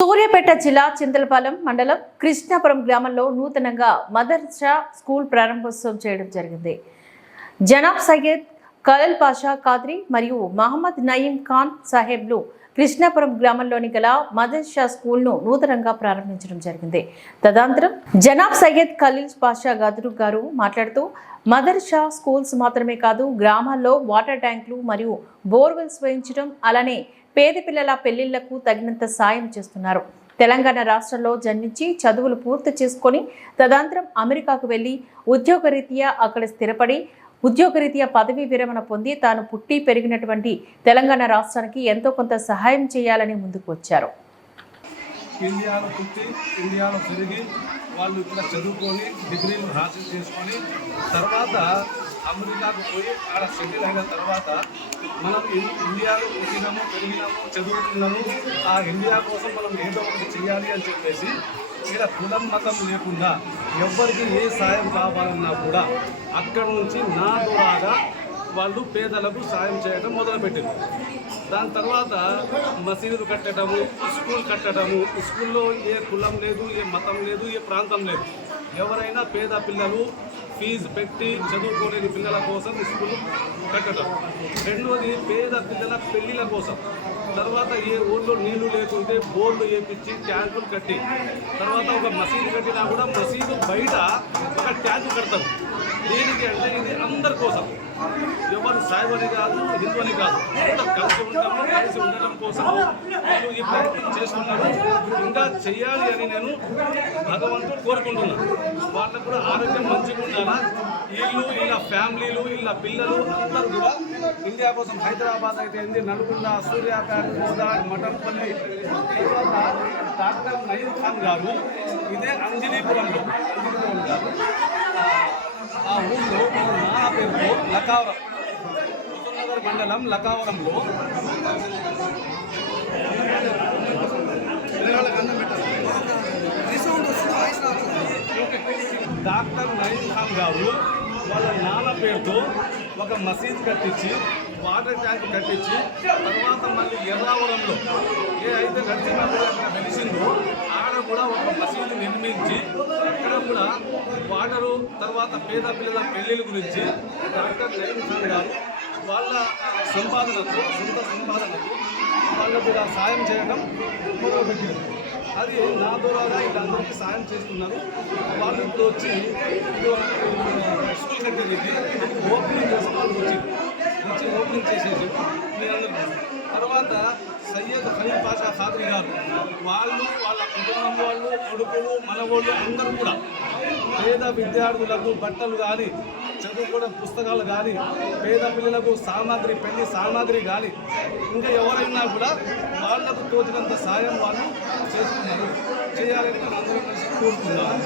సూర్యాపేట జిల్లా చింతలపాలెం మండలం కృష్ణాపురం గ్రామంలో నూతనంగా మదర్సా స్కూల్ ప్రారంభోత్సవం చేయడం జరిగింది. జనాబ్ సయ్యద్ కలల్ పాషా ఖాద్రి మరియు మహమ్మద్ నయీం ఖాన్ సాహెబ్లు కృష్ణాపురం గ్రామంలోని గల మదర్షా స్కూల్ను నూతనంగా ప్రారంభించడం జరిగింది. తదనంతరం జనాబ్ సయ్యద్ ఖలీల్ పాషా గదురు గారు మాట్లాడుతూ మదర్షా స్కూల్స్ మాత్రమే కాదు గ్రామాల్లో వాటర్ ట్యాంకులు మరియు బోర్వెల్స్ వేయించడం అలానే పేద పిల్లల పెళ్ళిళ్ళకు తగినంత సాయం చేస్తున్నారు. తెలంగాణ రాష్ట్రంలో జన్మించి చదువులు పూర్తి చేసుకొని తదనంతరం అమెరికాకు వెళ్ళి ఉద్యోగరీత్యా అక్కడ స్థిరపడి ఉద్యోగరీత్యా పదవీ విరమణ పొంది తాను పుట్టి పెరిగినటువంటి తెలంగాణ రాష్ట్రానికి ఎంతో కొంత సహాయం చేయాలని ముందుకు వచ్చారు. ఇండియాలో పుట్టి ఇండియాలో పెరిగి వాళ్ళు ఇక్కడ చదువుకొని డిగ్రీలు హాసిల్ చేసుకొని తర్వాత అమెరికాకు పోయి ఆడ సెటిల్ అయిన తర్వాత మనం ఇండియాలో పుట్టినాము పెరిగినాము చదువుకున్నాము ఆ ఇండియా కోసం మనం ఏదో ఒకటి చేయాలి అని చెప్పేసి ఇక్కడ కులం మతం లేకుండా ఎవరికి ఏ సాయం కావాలన్నా కూడా అక్కడ నుంచి నా ద్వారాగా వాళ్ళు పేదలకు సాయం చేయడం మొదలుపెట్టింది దాని తర్వాత మసీదులు కట్టడము స్కూల్ కట్టడము స్కూల్లో ఏ కులం లేదు ఏ మతం లేదు ఏ ప్రాంతం లేదు. ఎవరైనా పేద పిల్లలు ఫీజు పెట్టి చదువుకోలేని పిల్లల కోసం స్కూల్ కట్టడం. రెండవది పేద పిల్లల పెళ్ళిల కోసం. తర్వాత ఏ ఊళ్ళో నీళ్ళు లేకుంటే బోర్లు వేపించి ట్యాంకులు కట్టి తర్వాత ఒక మసీదు కట్టినా కూడా మసీదు బయట ఒక ట్యాంకు కడతారు. దేనికి అంటే ఇది అందరి కోసం. ఎవరు సాయం అని కాదు హిందూ అని కాదు. అందరూ కలిసి ఉంటాము కలిసి ఉండడం కోసం నేను ఈ ప్రయత్నం చేస్తున్నాను ఇంకా చెయ్యాలి అని నేను భగవంతుడు కోరుకుంటున్నాను వాళ్ళకు కూడా ఆరోగ్యం మంచిగా ఉండాలా? వీళ్ళు వీళ్ళ ఫ్యామిలీలు వీళ్ళ పిల్లలు అందరూ కూడా ఇండియా కోసం హైదరాబాద్ అయితే ఏంది? నల్గొండ సూర్యాపేట గోదావరి మటన్పల్లి డాక్టర్ నయీం ఖాన్ గారు ఇదే అంజనీపురంలో. అంజనీపురం ఆ ఊళ్ళో లకావరం మండలం లకావరంలో డాక్టర్ నయీం ఖాన్ గారు వాళ్ళ నాన్న పేరుతో ఒక మసీద్ కట్టించి వాటర్ ట్యాంక్ కట్టించి తర్వాత మళ్ళీ ఎర్రావరంలో ఏ అయితే నరసింహాపురం అక్కడ వెలిసిందో ఆడ కూడా ఒక మసీదు నిర్మించి అక్కడ కూడా వాటరు తర్వాత పేద పిల్లల పెళ్ళిళ్ళ గురించి డాక్టర్ నయీం గారు వాళ్ళ సంపాదనకు సొంత సంపాదనకు వాళ్ళకు ఇలా సాయం చేయడం మొదలుపెట్టింది అది నా ద్వారా వీళ్ళందరికీ సాయం చేస్తున్నారు. వాళ్ళు ఇప్పుడు వచ్చి స్కూల్ కట్టేది ఓపెనింగ్ చేసుకోవాల్సి వచ్చింది వచ్చి ఓపెనింగ్ చేసేసి మీరందరూ తర్వాత సయ్యద్ ఖలీల్ పాషా ఖాద్రి గారు వాళ్ళు వాళ్ళ కుటుంబం వాళ్ళు కొడుకులు మనవాళ్ళు అందరూ కూడా పేద విద్యార్థులకు బట్టలు కానీ చదువుకునే పుస్తకాలు కానీ పేద పిల్లలకు సామాగ్రి పెళ్ళి సామాగ్రి కానీ ఇంకా ఎవరైనా కూడా వాళ్ళకు తోచినంత సాయం వాళ్ళు చేస్తున్నారు. చేయాలని మనం అందరం కలిసి కోరుకుందాం